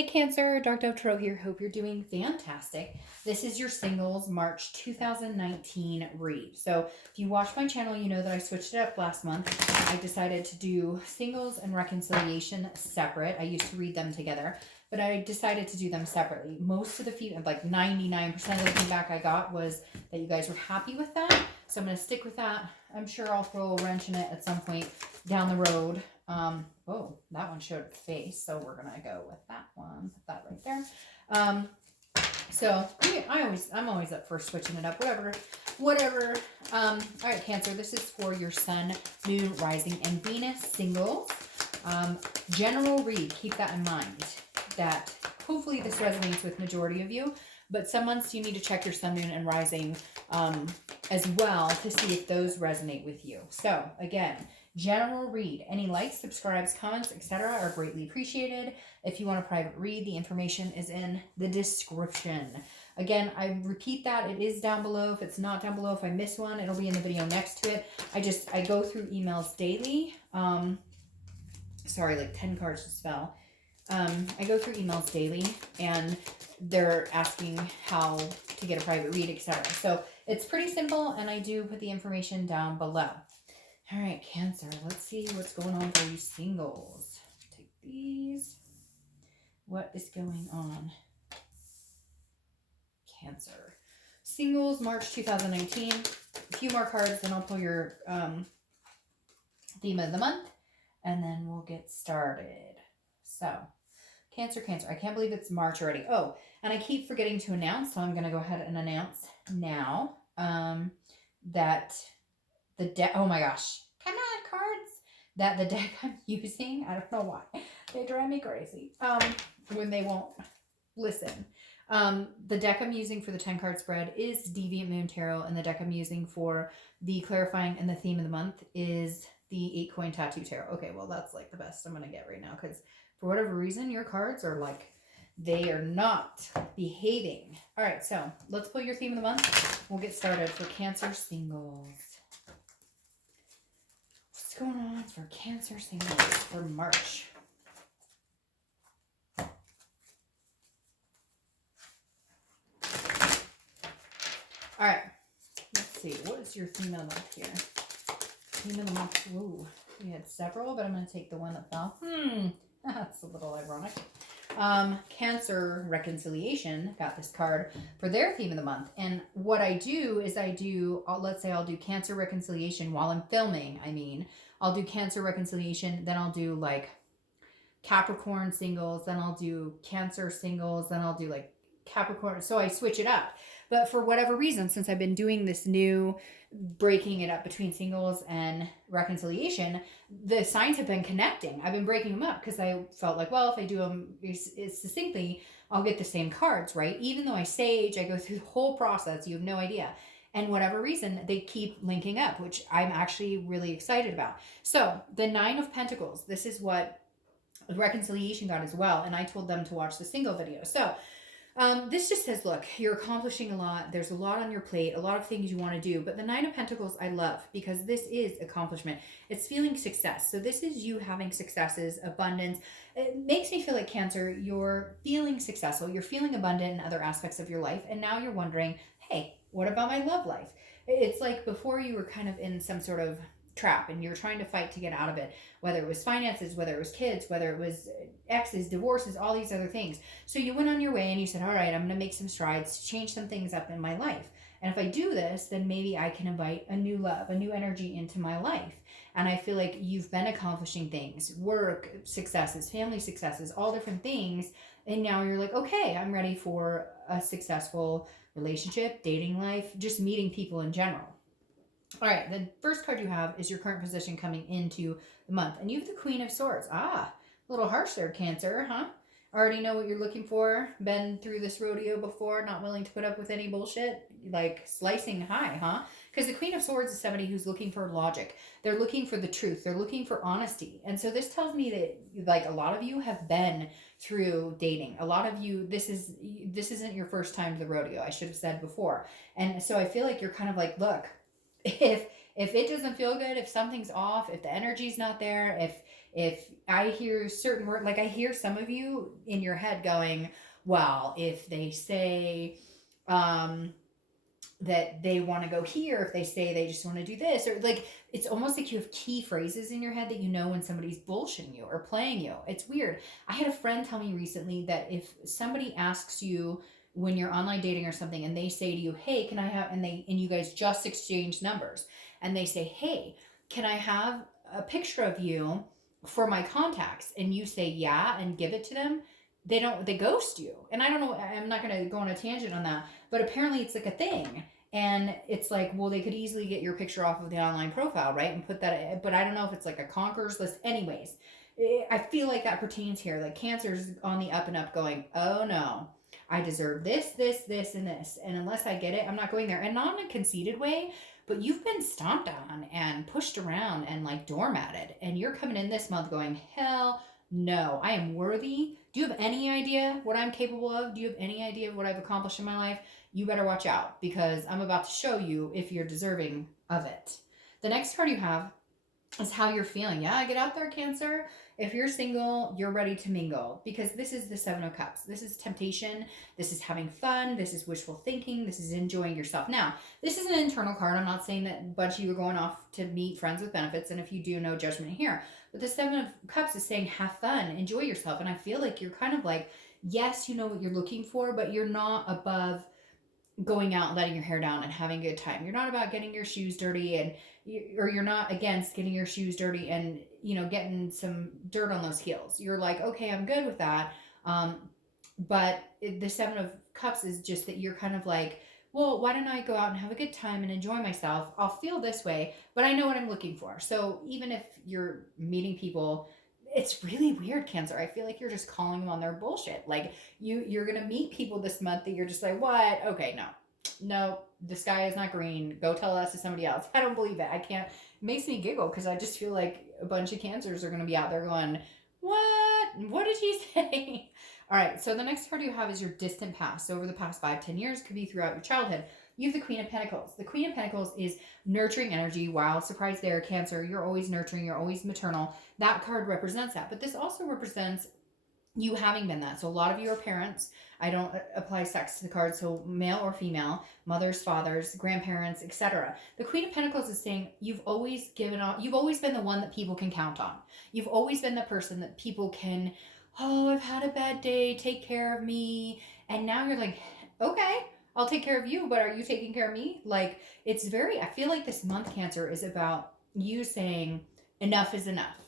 Hey Cancer, Dark Dove Tarot here. Hope you're doing fantastic. This is your singles March 2019 read. So if you watch my channel, you know that I switched it up last month. I decided to do singles and reconciliation separate. I used to read them together, but I decided to do them separately. Most of the feedback, like 99% of the feedback I got was that you guys were happy with that. So I'm going to stick with that. I'm sure I'll throw a wrench in it at some point down the road. Oh, that one showed face, so we're gonna go with that one. Put that right there. So I'm always up for switching it up. Whatever. All right, Cancer. This is for your Sun, Moon, Rising, and Venus singles. General read. Keep that in mind. That hopefully this resonates with majority of you. But some months you need to check your Sun, Moon, and Rising as well to see if those resonate with you. So again, general read. Any likes, subscribes, comments, etc. are greatly appreciated. If you want a private read, the information is in the description. Again, I repeat that. It is down below. If it's not down below, if I miss one, it'll be in the video next to it. I go through emails daily. Sorry, like 10 cards just fell. I go through emails daily, and they're asking how to get a private read, etc. So it's pretty simple, and I do put the information down below. All right, Cancer, let's see what's going on for you singles. Take these. What is going on? Cancer. Singles, March 2019. A few more cards, then I'll pull your theme of the month, and then we'll get started. So, Cancer. I can't believe it's March already. Oh, and I keep forgetting to announce, so I'm going to go ahead and announce now that the deck, oh my gosh, come on, cards, that the deck I'm using, I don't know why, they drive me crazy when they won't listen. The deck I'm using for the 10 card spread is Deviant Moon Tarot, and the deck I'm using for the clarifying and the theme of the month is the 8 Coin Tattoo Tarot. Okay, well, that's like the best I'm going to get right now, because for whatever reason, your cards are like, they are not behaving. All right, so let's pull your theme of the month. We'll get started for Cancer singles. What's going on for Cancer singles for March? All right, let's see. What is your theme of the month here? Theme of the month. Ooh, we had several, but I'm going to take the one that fell. That's a little ironic. Cancer reconciliation got this card for their theme of the month. And what I do is let's say I'll do Cancer reconciliation while I'm filming. I'll do Cancer reconciliation, then I'll do like Capricorn singles, then I'll do Cancer singles, then I'll do like Capricorn. So I switch it up. But for whatever reason, since I've been doing this new breaking it up between singles and reconciliation, the signs have been connecting. I've been breaking them up because I felt like, well, if I do them succinctly, I'll get the same cards, right? Even though I sage, I go through the whole process, you have no idea. And whatever reason, they keep linking up, which I'm actually really excited about. So the 9 of Pentacles, this is what reconciliation got as well. And I told them to watch the single video. So this just says, look, you're accomplishing a lot. There's a lot on your plate, a lot of things you want to do. But the 9 of Pentacles, I love because this is accomplishment. It's feeling success. So this is you having successes, abundance. It makes me feel like Cancer, you're feeling successful. You're feeling abundant in other aspects of your life. And now you're wondering, hey, what about my love life? It's like before you were kind of in some sort of trap and you're trying to fight to get out of it, whether it was finances, whether it was kids, whether it was exes, divorces, all these other things. So you went on your way and you said, all right, I'm going to make some strides to change some things up in my life. And if I do this, then maybe I can invite a new love, a new energy into my life. And I feel like you've been accomplishing things, work successes, family successes, all different things. And now you're like, okay, I'm ready for a successful relationship, dating life, just meeting people in general. All right, the first card you have is your current position coming into the month. And you have the Queen of Swords. Ah, a little harsh there, Cancer, huh? Already know what you're looking for. Been through this rodeo before. Not willing to put up with any bullshit. Like slicing high, huh? Because the Queen of Swords is somebody who's looking for logic. They're looking for the truth. They're looking for honesty. And so this tells me that like a lot of you have been through dating. A lot of you, this isn't your first time to the rodeo. I should have said before. And so I feel like you're kind of like, look, if it doesn't feel good, if something's off, if the energy's not there, If I hear certain word, like I hear some of you in your head going, well, if they say, um, that they want to go here, if they say they just want to do this, or like it's almost like you have key phrases in your head that you know when somebody's bullshitting you or playing you. It's weird. I had a friend tell me recently that if somebody asks you when you're online dating or something and they say to you, hey, can I have, and you guys just exchange numbers, and they say, hey, can I have a picture of you for my contacts, and you say yeah and give it to them, they ghost you. And I don't know, I'm not going to go on a tangent on that, but apparently it's like a thing. And it's like, well, they could easily get your picture off of the online profile, right? And put that, but I don't know if it's like a conquerors list. Anyways, I feel like that pertains here. Like Cancer's on the up and up going, oh no, I deserve this, this, this, and this. And unless I get it, I'm not going there. And not in a conceited way, but you've been stomped on and pushed around and like doormatted. And you're coming in this month going, hell no, I am worthy. Do you have any idea what I'm capable of? Do you have any idea of what I've accomplished in my life? You better watch out because I'm about to show you if you're deserving of it. The next card you have is how you're feeling. Yeah, get out there, Cancer. If you're single, you're ready to mingle because this is the Seven of Cups. This is temptation. This is having fun. This is wishful thinking. This is enjoying yourself. Now, this is an internal card. I'm not saying that a bunch of you are going off to meet friends with benefits, and if you do, no judgment here. But the Seven of Cups is saying have fun, enjoy yourself. And I feel like you're kind of like, yes, you know what you're looking for, but you're not above going out and letting your hair down and having a good time. You're not about getting your shoes dirty or you're not against getting your shoes dirty and, getting some dirt on those heels. You're like, okay, I'm good with that. But the Seven of Cups is just that you're kind of like, well, why don't I go out and have a good time and enjoy myself? I'll feel this way, but I know what I'm looking for. So even if you're meeting people, it's really weird, Cancer. I feel like you're just calling them on their bullshit. Like you're gonna meet people this month that you're just like, what? Okay, no, the sky is not green. Go tell us to somebody else. I don't believe it. I can't. It makes me giggle because I just feel like a bunch of Cancers are gonna be out there going, what? What did he say? All right. So the next card you have is your distant past. So over the past 5-10 years, could be throughout your childhood. You have the Queen of Pentacles. The Queen of Pentacles is nurturing energy. Wow, surprise there, Cancer. You're always nurturing. You're always maternal. That card represents that. But this also represents you having been that. So a lot of you are parents. I don't apply sex to the card, so male or female, mothers, fathers, grandparents, etc. The Queen of Pentacles is saying you've always given up. You've always been the one that people can count on. You've always been the person that people can, oh, I've had a bad day, take care of me. And now you're like, okay, I'll take care of you, but are you taking care of me? Like, it's I feel like this month, Cancer, is about you saying enough is enough.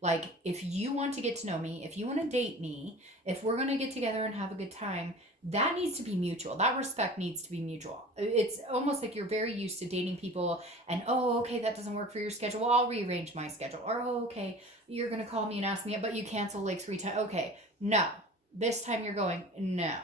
Like, if you want to get to know me, if you want to date me, if we're going to get together and have a good time, that needs to be mutual. That respect needs to be mutual. It's almost like you're very used to dating people and, oh, okay, that doesn't work for your schedule. Well, I'll rearrange my schedule. Or, oh, okay, you're going to call me and ask me, but you cancel like 3 times. Okay, no. This time you're going, no.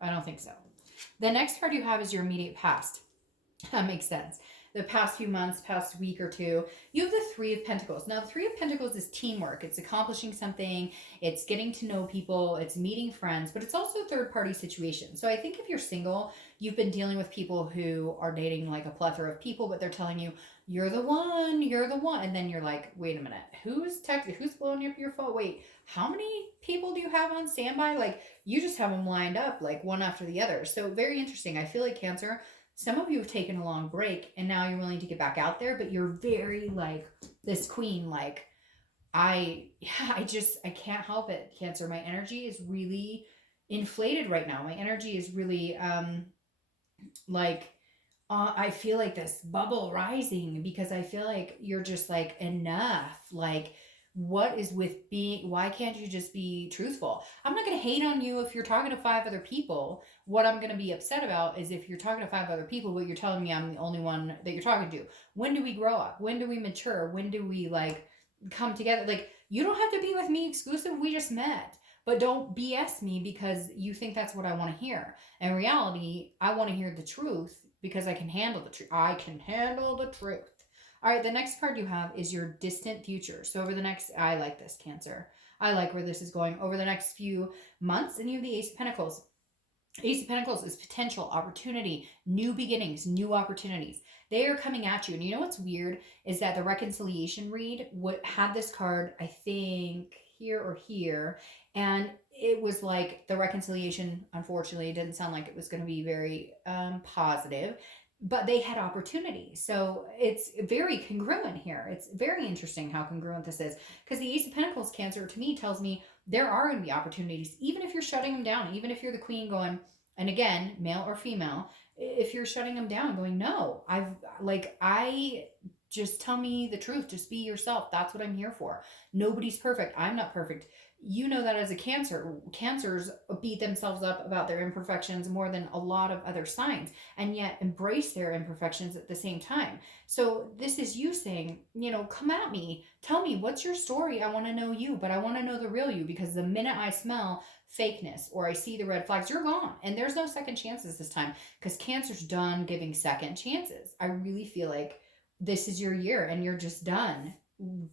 I don't think so. The next card you have is your immediate past. That makes sense. The past few months, past week or two, you have the Three of Pentacles. Now, the Three of Pentacles is teamwork. It's accomplishing something. It's getting to know people. It's meeting friends, but it's also a third-party situation. So I think if you're single, you've been dealing with people who are dating like a plethora of people, but they're telling you, you're the one. And then you're like, wait a minute, who's blowing up your phone? Wait, how many people do you have on standby? Like, you just have them lined up like one after the other. So very interesting. I feel like, Cancer, some of you have taken a long break and now you're willing to get back out there, but you're very like this queen, like, I can't help it, Cancer. My energy is really inflated right now. My energy is really, I feel like this bubble rising because I feel like you're just like, enough. Like, what is with being, why can't you just be truthful? I'm not going to hate on you if you're talking to 5 other people. What I'm going to be upset about is if you're talking to 5 other people, but you're telling me I'm the only one that you're talking to. When do we grow up? When do we mature? When do we like come together? Like, you don't have to be with me exclusive. We just met. But don't BS me because you think that's what I want to hear. In reality, I want to hear the truth because I can handle the truth. I can handle the truth. All right, the next card you have is your distant future. So over the next, I like this, Cancer. I like where this is going over the next few months. And you have the Ace of Pentacles. Ace of Pentacles is potential, opportunity, new beginnings, new opportunities. They are coming at you. And you know what's weird is that the reconciliation read what had this card, I think, here or here. And it was like the reconciliation, unfortunately, didn't sound like it was going to be very positive, but they had opportunity. So it's very congruent here. It's very interesting how congruent this is, because the Ace of Pentacles, Cancer, to me tells me there are going to be opportunities, even if you're shutting them down, even if you're the queen going, and again, male or female, if you're shutting them down, going, no, I just tell me the truth, just be yourself. That's what I'm here for. Nobody's perfect. I'm not perfect. You know that as a cancers beat themselves up about their imperfections more than a lot of other signs, and yet embrace their imperfections at the same time. So this is you saying, come at me, tell me what's your story. I want to know you, but I want to know the real you, because the minute I smell fakeness or I see the red flags, you're gone. And there's no second chances this time, because Cancer's done giving second chances. I really feel like this is your year and you're just done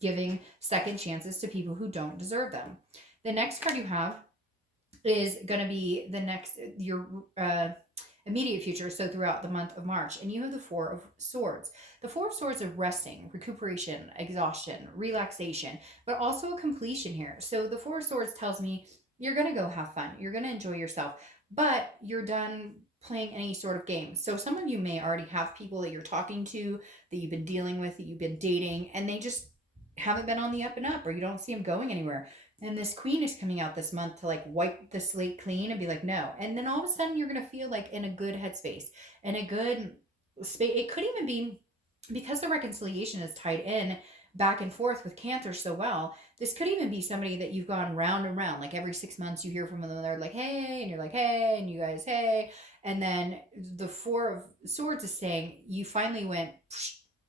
giving second chances to people who don't deserve them. The next card you have is going to be your immediate future, so throughout the month of March. And you have the Four of Swords. The Four of Swords is resting, recuperation, exhaustion, relaxation, but also a completion here. So the Four of Swords tells me you're going to go have fun, you're going to enjoy yourself, but you're done playing any sort of game. So some of you may already have people that you're talking to, that you've been dealing with, that you've been dating, and they just haven't been on the up and up, or you don't see them going anywhere. And this queen is coming out this month to like wipe the slate clean and be like, no. And then all of a sudden you're going to feel like in a good headspace, in a good space. It could even be because the reconciliation is tied in back and forth with Cancer so well. This could even be somebody that you've gone round and round. Like every 6 months you hear from them, and they're like, hey, and you're like, hey, and you guys, hey. And then the Four of Swords is saying you finally went,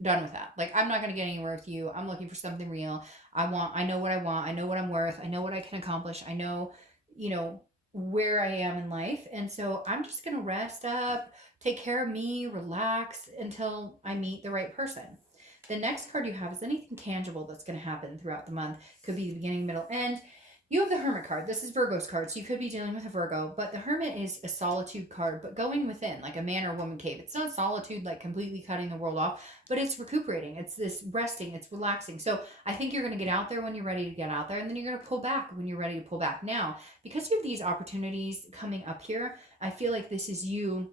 done with that. Like, I'm not going to get anywhere with you. I'm looking for something real. I know what I want. I know what I'm worth. I know what I can accomplish. I know, where I am in life. And so I'm just going to rest up, take care of me, relax until I meet the right person. The next card you have is anything tangible that's going to happen throughout the month. Could be the beginning, middle, end. You have the Hermit card. This is Virgo's card, so you could be dealing with a Virgo, but the Hermit is a solitude card, but going within, like a man or woman cave. It's not solitude, like completely cutting the world off, but it's recuperating. It's this resting. It's relaxing. So I think you're going to get out there when you're ready to get out there, and then you're going to pull back when you're ready to pull back. Now, because you have these opportunities coming up here, I feel like this is you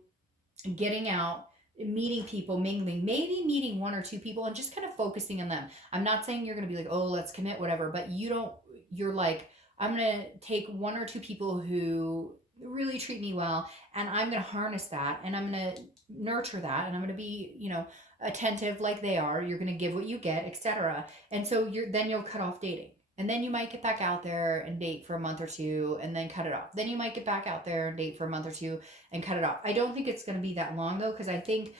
getting out, meeting people, mingling, maybe meeting one or two people and just kind of focusing on them. I'm not saying you're going to be like, oh, let's commit, whatever, but you're like, I'm going to take one or two people who really treat me well, and I'm going to harness that, and I'm going to nurture that, and I'm going to be, attentive like they are. You're going to give what you get, etc. And so then you'll cut off dating. And then you might get back out there and date for a month or two and then cut it off. Then you might get back out there and date for a month or two and cut it off. I don't think it's going to be that long though, because I think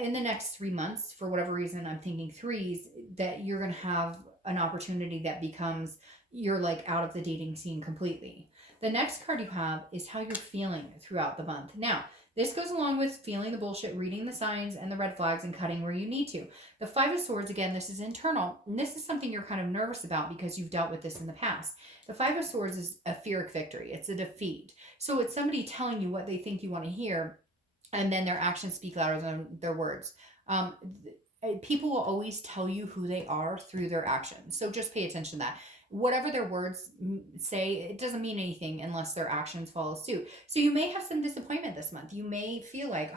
in the next 3 months, for whatever reason, I'm thinking threes, that you're going to have an opportunity that becomes you're like out of the dating scene completely. The next card you have is how you're feeling throughout the month. Now, this goes along with feeling the bullshit, reading the signs and the red flags, and cutting where you need to. The Five of Swords, again, this is internal. And this is something you're kind of nervous about because you've dealt with this in the past. The Five of Swords is a Pyrrhic victory. It's a defeat. So it's somebody telling you what they think you want to hear, and then their actions speak louder than their words. People will always tell you who they are through their actions. So just pay attention to that. Whatever their words say, it doesn't mean anything unless their actions follow suit. So you may have some disappointment this month. You may feel like,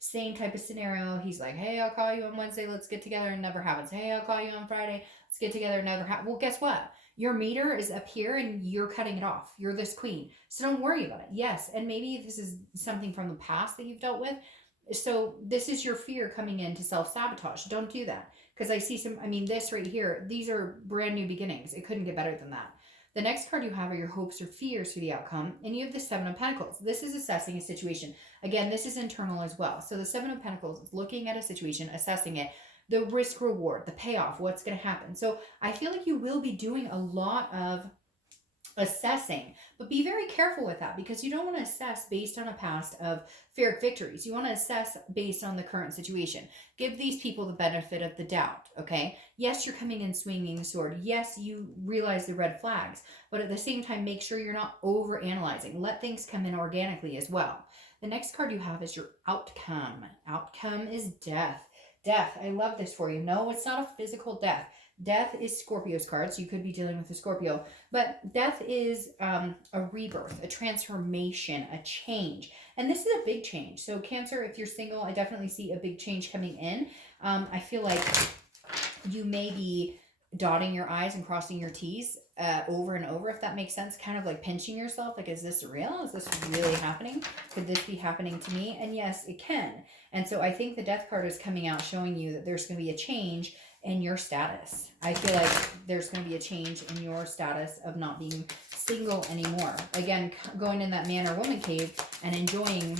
same type of scenario. He's like, hey, I'll call you on Wednesday. Let's get together. And never happens. Hey, I'll call you on Friday. Let's get together. Never happens. Well, guess what? Your meter is up here and you're cutting it off. You're this queen. So don't worry about it. Yes. And maybe this is something from the past that you've dealt with. So this is your fear coming in to self-sabotage. Don't do that. Because I see this right here, these are brand new beginnings. It couldn't get better than that. The next card you have are your hopes or fears for the outcome. And you have the Seven of Pentacles. This is assessing a situation. Again, this is internal as well. So the Seven of Pentacles is looking at a situation, assessing it, the risk reward, the payoff, what's going to happen. So I feel like you will be doing a lot of assessing, but be very careful with that because you don't want to assess based on a past of Pyrrhic victories. You want to assess based on the current situation. Give these people the benefit of the doubt, okay? Yes, you're coming in swinging the sword. Yes, you realize the red flags, but at the same time, make sure you're not over analyzing. Let things come in organically as well. The next card you have is your outcome. Outcome is death. Death. I love this for you. No, it's not a physical death. Death is Scorpio's card, so you could be dealing with a Scorpio. But death is a rebirth, a transformation, a change. And this is a big change. So, Cancer, if you're single, I definitely see a big change coming in. I feel like you may be dotting your I's and crossing your T's over and over, if that makes sense. Kind of like pinching yourself. Like, is this real? Is this really happening? Could this be happening to me? And yes, it can. And so I think the death card is coming out showing you that there's going to be a change in your status. I feel like there's going to be a change in your status of not being single anymore. Again, going in that man or woman cave and enjoying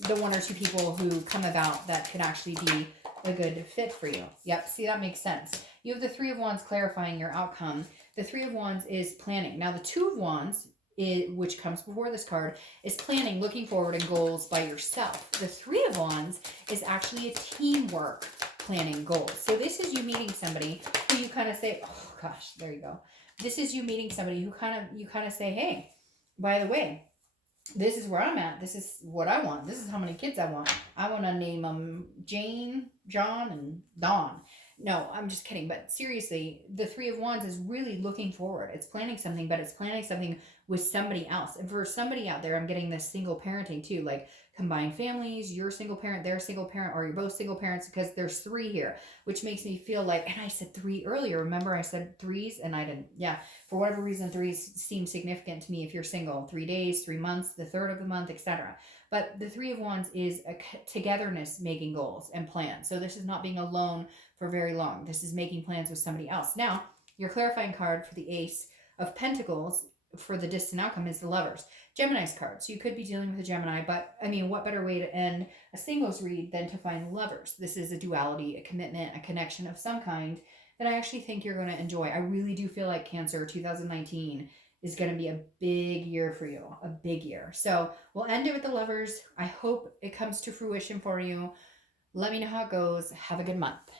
the one or two people who come about that could actually be a good fit for you. Yep, see, that makes sense. You have the Three of Wands clarifying your outcome. The Three of Wands is planning. Now, the Two of Wands, which comes before this card, is planning, looking forward, and goals by yourself. The Three of Wands is actually a teamwork planning goals. So this is you meeting somebody who you kind of say, oh gosh, there you go. This is you meeting somebody who you kind of say, hey, by the way, this is where I'm at. This is what I want. This is how many kids I want. I want to name them Jane, John, and Dawn. No, I'm just kidding. But seriously, the Three of Wands is really looking forward. It's planning something, but it's planning something with somebody else. And for somebody out there, I'm getting this single parenting too, like combined families, you're a single parent, they're a single parent, or you're both single parents, because there's three here, which makes me feel like, and I said three earlier. Remember I said threes and I didn't. Yeah. For whatever reason, threes seem significant to me if you're single. 3 days, 3 months, the third of the month, etc. But the Three of Wands is a togetherness, making goals and plans. So this is not being alone for very long. This is making plans with somebody else. Now, your clarifying card for the Ace of Pentacles for the distant outcome is the Lovers. Gemini's card. So you could be dealing with a Gemini, but I mean, what better way to end a singles read than to find Lovers? This is a duality, a commitment, a connection of some kind that I actually think you're going to enjoy. I really do feel like Cancer 2019 is going to be a big year for you, a big year. So we'll end it with the Lovers. I hope it comes to fruition for you. Let me know how it goes. Have a good month.